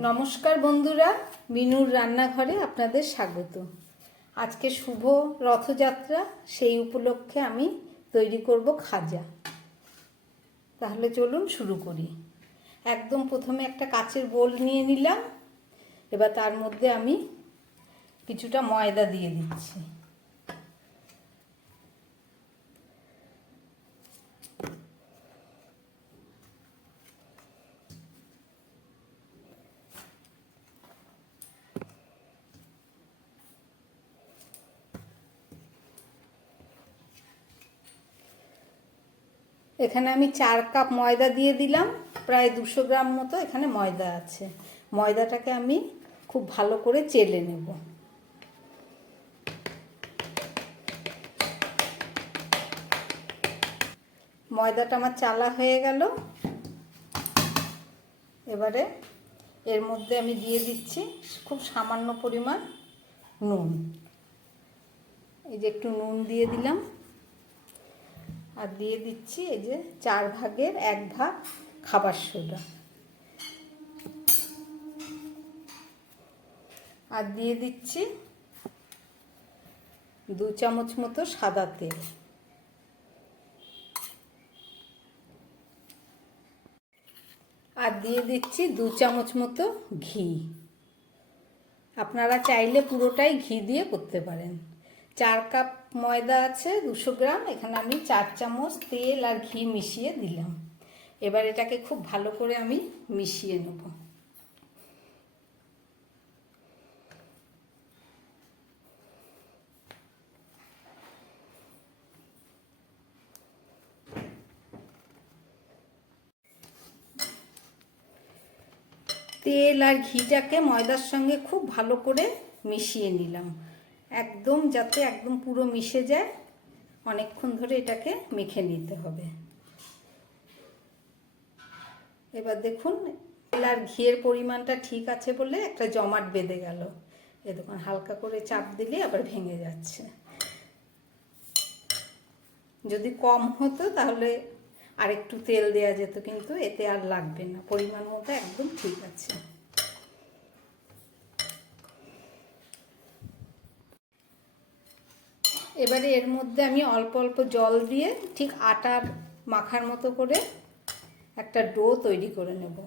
নমস্কার বন্ধুরা, মিনুর রান্নাঘরে আপনাদের স্বাগত। আজকে শুভ রথযাত্রা, সেই উপলক্ষে আমি তৈরি করব খাজা। তাহলে চলুন শুরু করি। একদম প্রথমে একটা কাচের বোল নিয়ে নিলাম। এবার তার মধ্যে আমি কিছুটা ময়দা দিয়ে দিচ্ছি। এখানে আমি 4 কাপ ময়দা দিয়ে দিলাম। প্রায় 200 গ্রাম মতো এখানে ময়দা আছে। ময়দাটাকে আমি খুব ভালো করে চেলে নেব। ময়দাটা আমার চালা হয়ে গেল। এবারে এর মধ্যে আমি দিয়ে দিচ্ছি খুব সামান্য পরিমাণ নুন। এই যে একটু নুন দিয়ে দিলাম। আর দিয়ে দিচ্ছি এই যে 4 ভাগের 1 ভাগ খাবার সোডা। আর দিয়ে দিচ্ছি 2 চামচ মতো সাদা তেল। আর দিয়ে দিচ্ছি 2 চামচ মতো ঘি। আপনারা চাইলে পুরোটাই ঘি দিয়ে করতে পারেন। 4 কাপ ময়দা আছে 200 গ্রাম, এখানে আমি 4 চামচ তেল আর ঘি মিশিয়ে দিলাম। এবার এটাকে খুব ভালো করে আমি মিশিয়ে নেব। তেল আর ঘিটাকে ময়দার সঙ্গে খুব ভালো করে মিশিয়ে নিলাম, একদম যাতে একদম পুরো মিশে যায়। অনেকক্ষণ ধরে এটাকে মেখে নিতে হবে। এবার দেখুন তেল আর ঘিয়ের পরিমাণটা ঠিক আছে বলে একটা জমাট বেঁধে গেল। এ দেখুন হালকা করে চাপ দিলে আবার ভেঙে যাচ্ছে। যদি কম হতো তাহলে আর একটু তেল দেওয়া যেত, কিন্তু এতে আর লাগবে না। পরিমাণ মতো একদম ঠিক আছে। এবারে এর মধ্যে আমি অল্প অল্প জল দিয়ে ঠিক আটার মাখার মতো করে একটা ডো তৈরি করে নেব।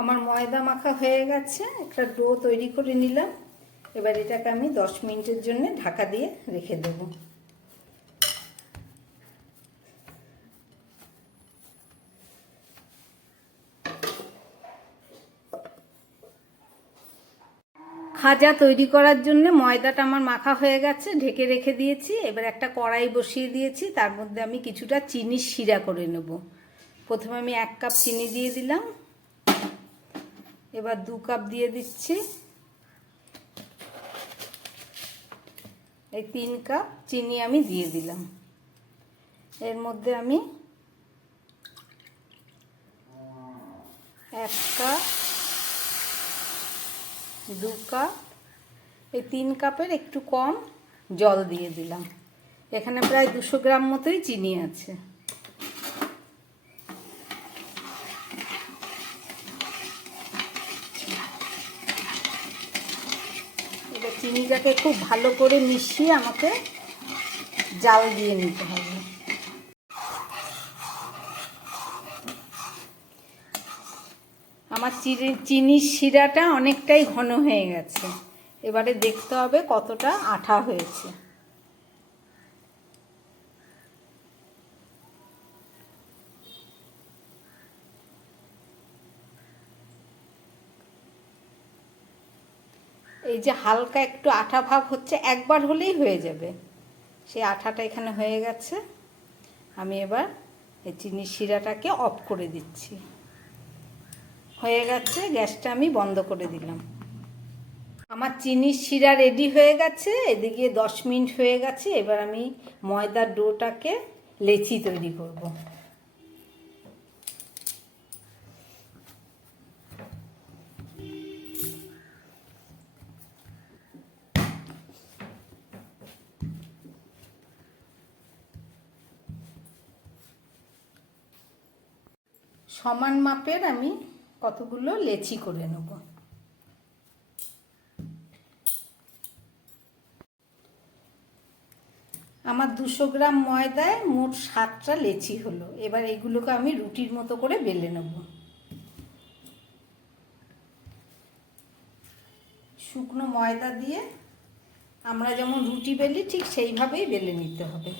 আমার ময়দা মাখা হয়ে গেছে, একটা ডো তৈরি করে নিলাম। এবার এটাকে আমি 10 মিনিটের জন্য ঢাকা দিয়ে রেখে দেব। খাজা তৈরি করার জন্য ময়দাটা আমার মাখা হয়ে গেছে, ঢেকে রেখে দিয়েছি। এবার একটা কড়াই বসিয়ে দিয়েছি, তার মধ্যে আমি কিছুটা চিনির শিরা করে নেব। প্রথমে আমি 1 কাপ চিনি দিয়ে দিলাম। এবার 2 কাপ দিয়ে দিচ্ছি। এই 3 কাপ চিনি আমি দিয়ে দিলাম। এর মধ্যে আমি 1 কাপ, 2 কাপ, এই 3 কাপের একটু কম জল দিয়ে দিলাম। এখানে প্রায় 200 গ্রাম মতোই চিনি আছে। এবার চিনিটাকে খুব ভালো করে মিশিয়ে আমাকে জাল দিয়ে নিতে হবে। আমার চিনির শিরাটা অনেকটাই ঘন হয়ে গেছে। এবারে দেখতে হবে কতটা আঠা হয়েছে। এই যে হালকা একটু আঠা ভাব হচ্ছে, একবার হলেই হয়ে যাবে। সেই আঠাটা এখানে হয়ে গেছে। আমি এবার এই চিনির শিরাটাকে অফ করে দিচ্ছি। হয়ে গেছে, গ্যাসটা আমি বন্ধ করে দিলাম। আমার চিনির শিরা রেডি হয়ে গেছে। এদিকে 10 মিনিট হয়ে গেছে। এবার আমি ময়দার ডোটাকে লেচি তৈরি করব। সমান মাপের আমি কতগুলো লেচি করে নেব। আমার 200 গ্রাম ময়দায় মোট 7টা লেচি হলো। এবার এগুলোকে আমি রুটির মতো করে বেলে নেব। শুকনো ময়দা দিয়ে আমরা যেমন রুটি বেলি ঠিক সেইভাবেই বেলে নিতে হবে।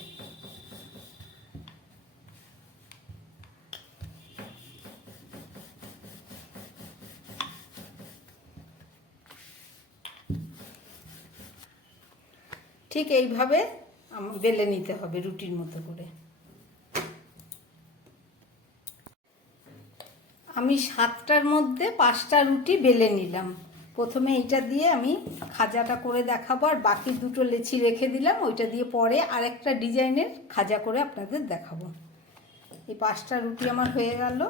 ঠিক এইভাবে বেলে নিতে হবে রুটির মতো করে। আমি 7টার মধ্যে 5টা রুটি বেলে নিলাম। প্রথমে এইটা দিয়ে আমি খাজাটা করে দেখাবো, আর বাকি 2টো লেচি রেখে দিলাম, ওইটা দিয়ে পরে আরেকটা ডিজাইনের খাজা করে আপনাদের দেখাবো। এই 5টা রুটি আমার হয়ে গেল।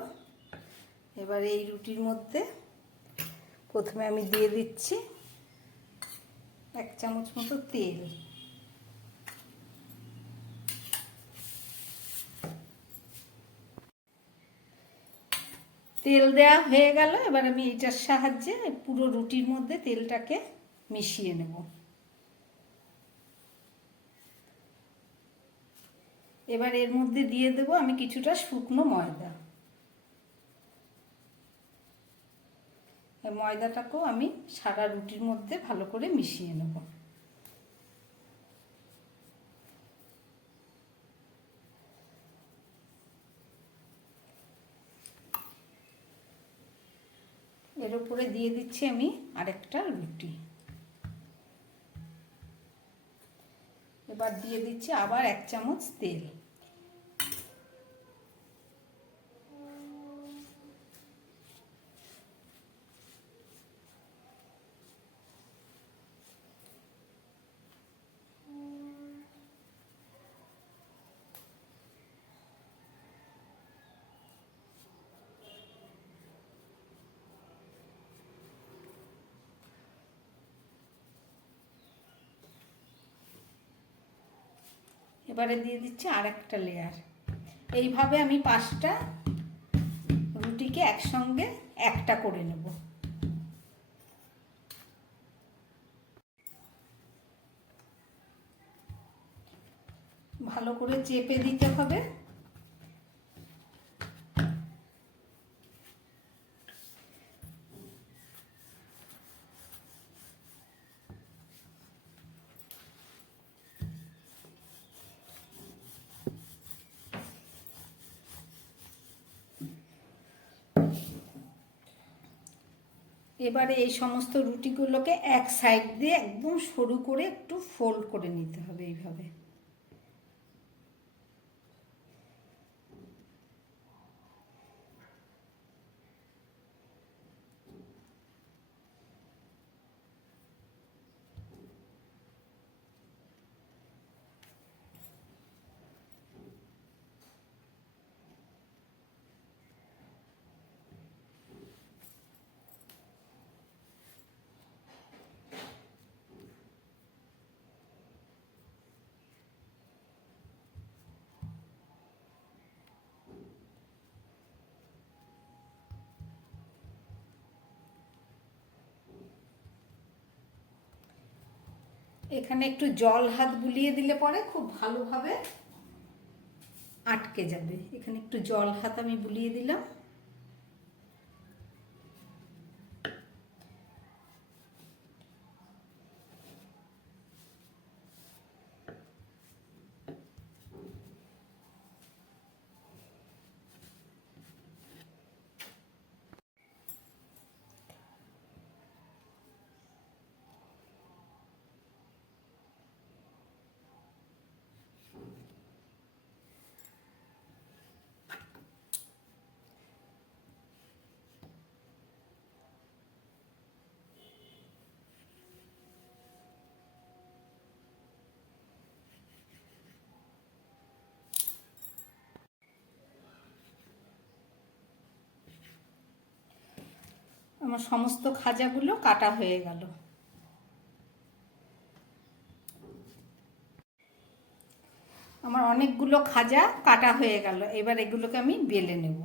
এবার এই রুটির মধ্যে প্রথমে আমি দিয়ে দিচ্ছি 1 চামচ মতো তেল। তেল দেওয়া হয়ে গেল। এবার আমি এইটার সাহায্যে পুরো রুটির মধ্যে তেলটাকে মিশিয়ে নেব। এবার এর মধ্যে দিয়ে দেব আমি কিছুটা শুকনো ময়দা। এই ময়দাটাকেও আমি সারা রুটির মধ্যে ভালো করে মিশিয়ে নেব। এর উপরে দিয়ে দিচ্ছি আমি আরেকটা রুটি। এবার দিয়ে দিচ্ছি আবার 1 চামচ তেল। এবারে দিয়ে দিচ্ছি আরেকটা লেয়ার। এইভাবে আমি 5টা রুটিকে একসঙ্গে একটা করে নেব। ভালো করে চেপে দিতে হবে। এবারে এই সমস্ত রুটিগুলোকে এক সাইড দিয়ে একদম সরু করে একটু ফোল্ড করে নিতে হবে এইভাবে। এখানে একটু জল হাত বুলিয়ে দিলে পরে খুব ভালোভাবে আটকে যাবে। এখানে একটু জল হাত আমি বুলিয়ে দিলাম। আমার সমস্ত খাজাগুলো কাটা হয়ে গেল। আমার অনেকগুলো খাজা কাটা হয়ে গেল। এবার এগুলোকে আমি বেলে নেব।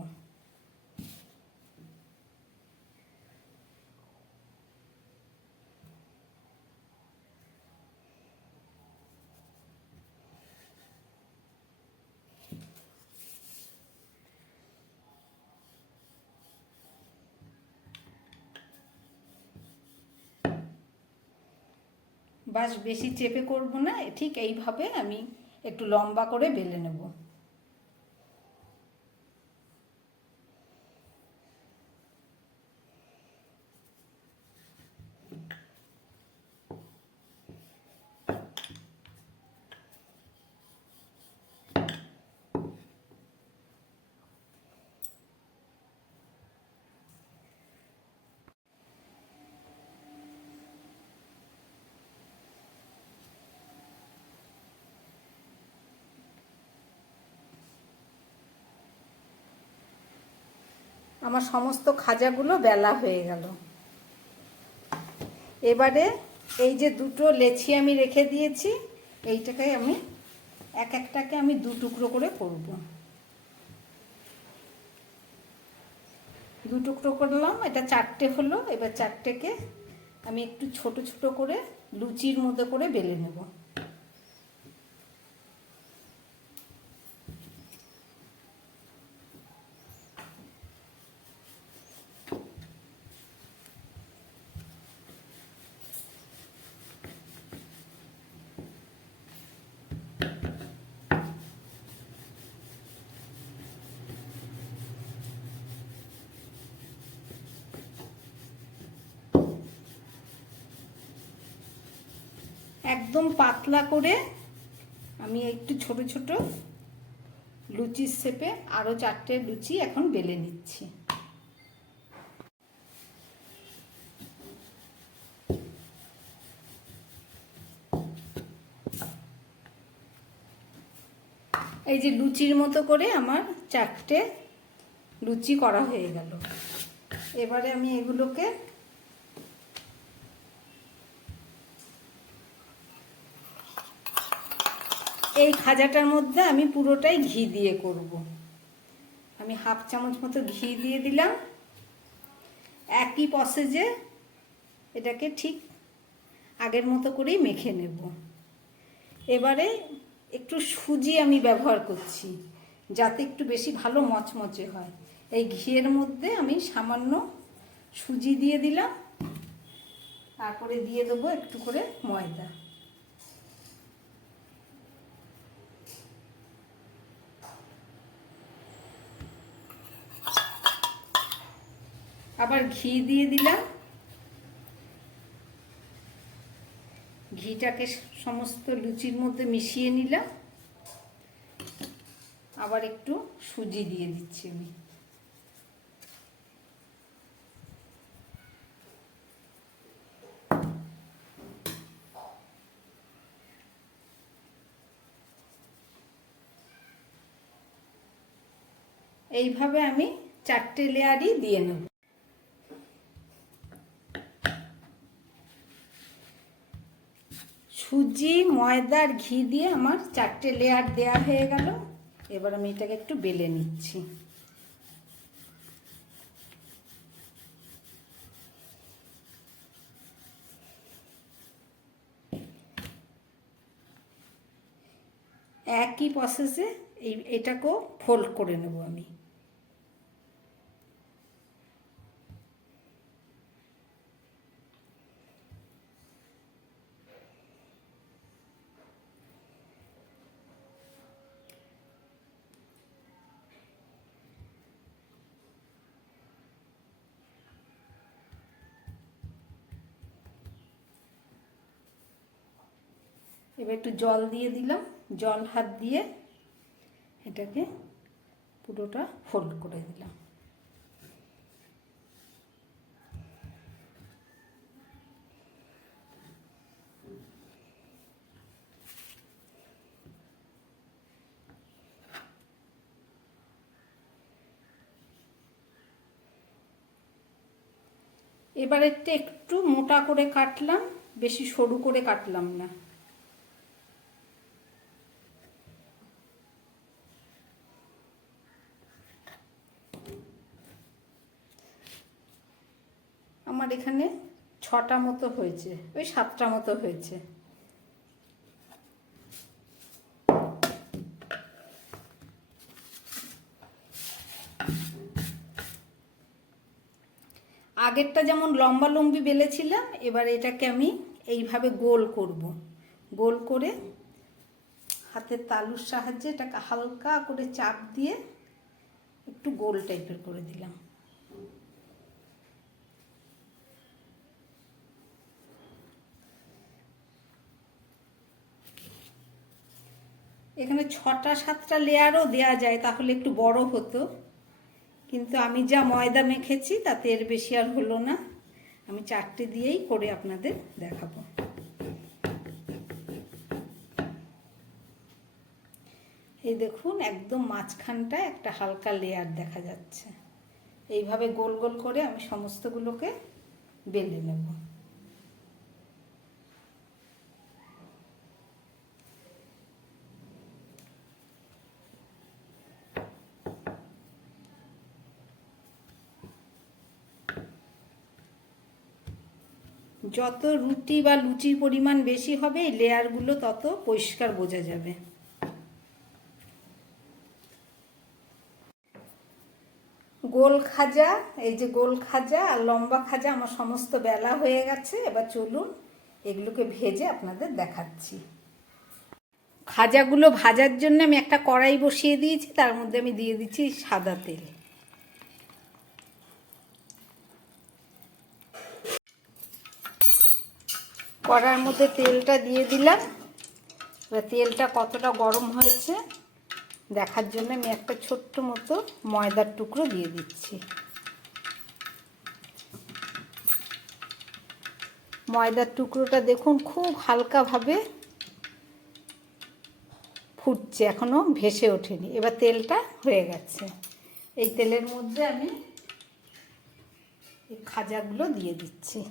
বাস বেশি চেপে করব না, ঠিক এইভাবে আমি একটু লম্বা করে বেলে নেব। আমার সমস্ত খাজাগুলো বেলা হয়ে গেল। এবারে এই যে দুটো লেচি আমি রেখে দিয়েছি, এইটাকে আমি এক একটাকে আমি দু টুকরো করে করব। দু টুকরো করলাম, এটা চারটে হলো। এবার চারটেকে আমি একটু ছোট ছোট করে লুচির মতো করে বেলে নেব। একদম পাতলা করে আমি একটু ছোট ছোট লুচির শেপে আরও চারটে লুচি এখন বেলে নিচ্ছি। এই যে লুচির মতো করে আমার চারটে লুচি করা হয়ে গেল। এবারে আমি এগুলোকে এই খাজাটার মধ্যে আমি পুরোটাই ঘি দিয়ে করব। আমি হাফ চামচ মতো ঘি দিয়ে দিলাম। একই প্রসেসে এটাকে ঠিক আগের মতো করেই মেখে নেব। এবারে একটু সুজি আমি ব্যবহার করছি, যাতে একটু বেশি ভালো মচমচে হয়। এই ঘিয়ের মধ্যে আমি সামান্য সুজি দিয়ে দিলাম, তারপরে দিয়ে দেবো একটু করে ময়দা। আবার ঘি দিয়ে দিলাম। ঘিটাকে সমস্ত লুচির মধ্যে মিশিয়ে নিলাম। আবার একটু সুজি দিয়ে দিচ্ছি আমি। এইভাবে আমি চারটে লেয়ারই দিয়ে নেব। সুজি, ময়দা আর ঘি দিয়ে আমার চারটে লেয়ার দেয়া হয়ে গেল। এবার আমি এটাকে একটু বেলে নিচ্ছি। একই প্রসেসে এটাকেও ফোল্ড করে নেব আমি। এবার একটু জল দিয়ে দিলাম। জল হাত দিয়ে এটাকে পুরোটা ফোল্ড করে দিলাম। এবার এটা একটু মোটা করে কাটলাম, বেশি সরু করে কাটলাম না। আমার এখানে 6টা মতো হয়েছে, ওই 7টা মতো হয়েছে। আগেরটা যেমন লম্বা লম্বি বেলেছিলাম, এবার এটাকে আমি এইভাবে গোল করব। গোল করে হাতের তালুর সাহায্যে এটাকে হালকা করে চাপ দিয়ে একটু গোল টাইপের করে দিলাম। এখানে 6টা-7টা লেয়ারও দেয়া যায়, তাহলে একটু বড় হতো, কিন্তু আমি যা ময়দা মেখেছি তাতে এর বেশি আর হলো না। আমি 4টে দিয়েই করে আপনাদের দেখাবো। এই দেখুন, একদম মাঝখানটা একটা হালকা লেয়ার দেখা যাচ্ছে। এইভাবে গোল গোল করে আমি সমস্তগুলোকে বেলে নেব। যত রুটি বা লুচির পরিমাণ বেশি হবে, এই লেয়ারগুলো তত পরিষ্কার বোঝা যাবে। গোল খাজা, এই যে গোল খাজা আর লম্বা খাজা আমার সমস্ত বেলা হয়ে গেছে। এবার চলুন এগুলোকে ভেজে আপনাদের দেখাচ্ছি। খাজাগুলো ভাজার জন্য আমি একটা কড়াই বসিয়ে দিয়েছি, তার মধ্যে আমি দিয়ে দিচ্ছি সাদা তেল। কড়ার মধ্যে তেলটা দিয়ে দিলাম। এবার তেলটা কতটা গরম হয়েছে দেখার জন্য আমি একটা ছোট্ট মতো ময়দার টুকরো দিয়ে দিচ্ছি। ময়দার টুকরোটা দেখুন খুব হালকাভাবে ফুটছে, এখনো ভেসে ওঠেনি। এবার তেলটা হয়ে গেছে। এই তেলের মধ্যে আমি এই খাজাগুলো দিয়ে দিচ্ছি।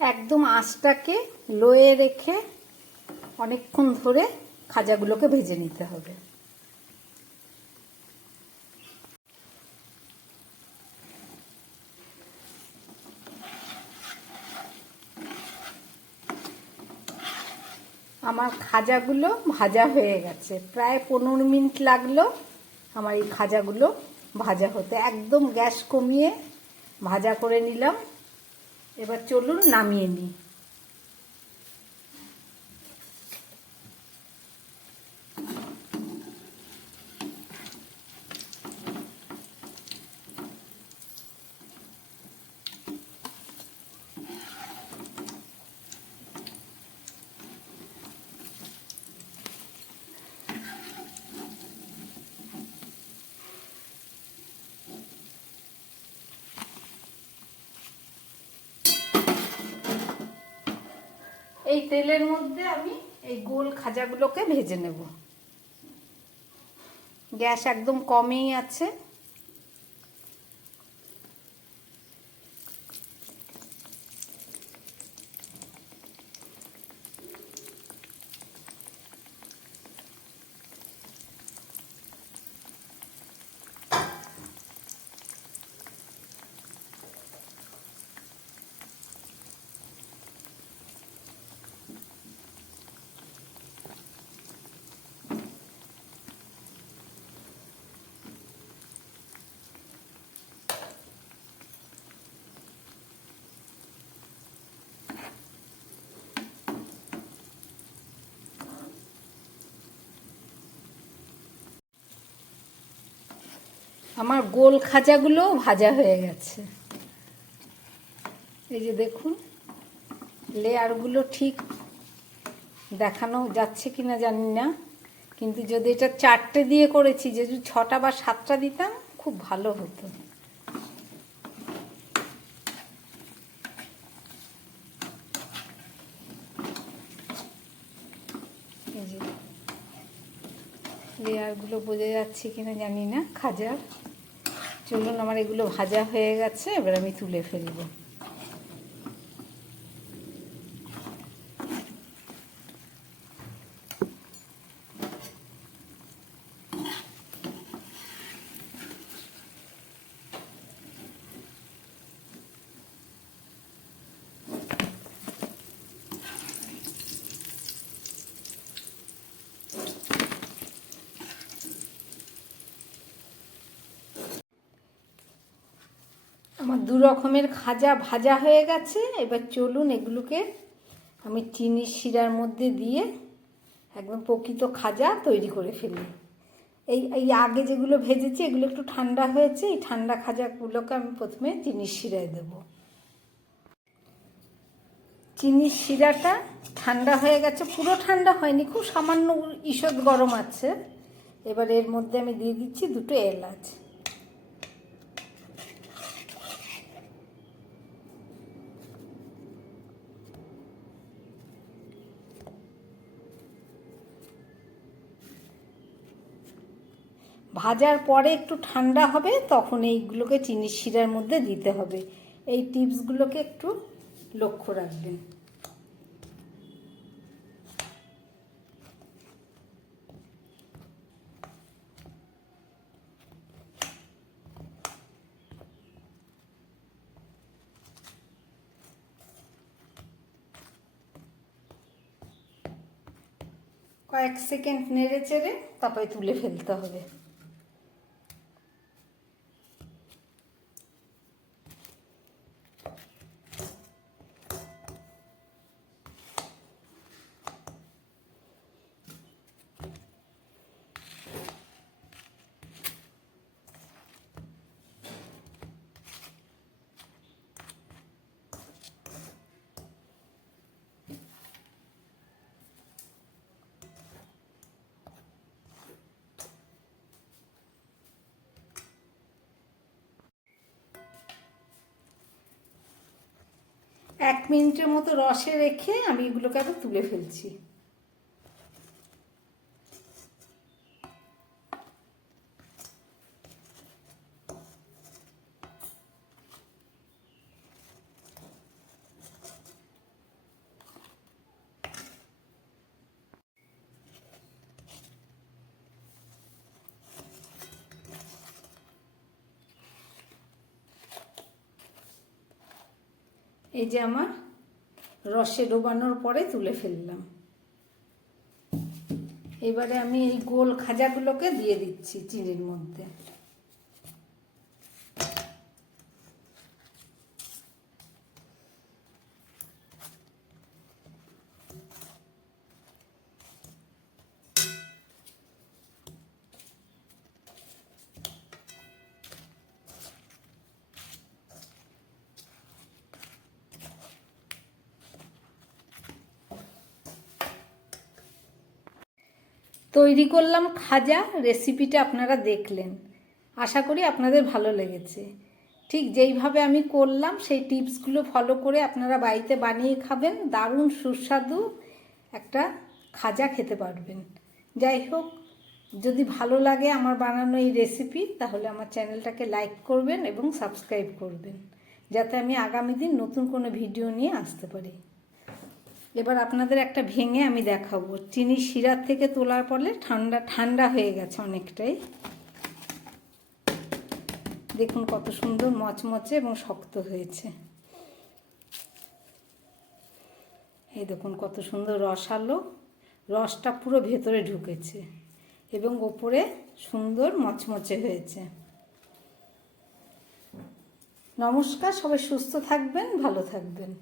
একদম আঁচটাকে লোয়ে রেখে অনেকক্ষণ ধরে খাজাগুলোকে ভেজে নিতে হবে। আমার খাজাগুলো ভাজা হয়ে গেছে, প্রায় 15 মিনিট লাগলো আমার এই খাজাগুলো ভাজা হতে। একদম গ্যাস কমিয়ে ভাজা করে নিলাম। এবার চলুন নামিয়ে নিই। এই তেলের মধ্যে আমি এই গোল খাজাগুলোকে ভেজে নেব। গ্যাস একদম কমেই আছে। আমার গোল খাজাগুলো ভাজা হয়ে গেছে। এই যে দেখুন, লেয়ারগুলো ঠিক দেখানো যাচ্ছে কিনা জানি না, কিন্তু যদি এটা 4টে দিয়ে করেছি, যদি 6টা বা 7টা দিতাম খুব ভালো হতো। এই যে লেয়ারগুলো বোঝা যাচ্ছে কিনা জানি না খাজার। চলুন, আমার এগুলো ভাজা হয়ে গেছে, এবার আমি তুলে ফেলবো। আমার 2 রকমের খাজা ভাজা হয়ে গেছে। এবার চলুন এগুলোকে আমি চিনির শিরার মধ্যে দিয়ে একদম প্রকৃত খাজা তৈরি করে ফেলি। এই আগে যেগুলো ভেজেছি এগুলো একটু ঠান্ডা হয়েছে, এই ঠান্ডা খাজাগুলোকে আমি প্রথমে চিনির শিরায় দেব। চিনির শিরাটা ঠান্ডা হয়ে গেছে, পুরো ঠান্ডা হয়নি, খুব সামান্য ঈষৎ গরম আছে। এবার এর মধ্যে আমি দিয়ে দিচ্ছি 2টো এলাচ। ভাজার পরে একটু ঠান্ডা হবে, তখন এইগুলোকে চিনির শিরার মধ্যে দিতে হবে। এই টিপসগুলোকে একটু লক্ষ্য রাখবেন। কয়েক সেকেন্ড নেড়ে চেড়ে তারপরে তুলে ফেলতে হবে। এক মিনিটের মতো রসে রেখে আমি এগুলোকে আবার তুলে ফেলছি। এই যে আমার রসে ডোবানোর পরে তুলে ফেললাম। এবারে আমি এই গোল খাজাগুলোকে দিয়ে দিচ্ছি চিনির মধ্যে। তৈরি করলাম খাজা। রেসিপিটা আপনারা দেখলেন, আশা করি আপনাদের ভালো লেগেছে। ঠিক যেইভাবে আমি করলাম সেই টিপসগুলো ফলো করে আপনারা বাড়িতে বানিয়ে খাবেন, দারুণ সুস্বাদু একটা খাজা খেতে পারবেন। যাই হোক, যদি ভালো লাগে আমার বানানো এই রেসিপি, তাহলে আমার চ্যানেলটাকে লাইক করবেন এবং সাবস্ক্রাইব করবেন, যাতে আমি আগামী দিন নতুন কোনো ভিডিও নিয়ে আসতে পারি। এবার আপনাদের একটা ভেঙে আমি দেখাবো। চিনির শিরার থেকে তোলার পরে ঠান্ডা হয়ে গেছে অনেকটাই। দেখুন কত সুন্দর মচমচে এবং শক্ত হয়েছে। এই দেখুন কত সুন্দর রসালো, রসটা পুরো ভেতরে ঢুকেছে এবং ওপরে সুন্দর মচমচে হয়েছে। নমস্কার, সবাই সুস্থ থাকবেন, ভালো থাকবেন।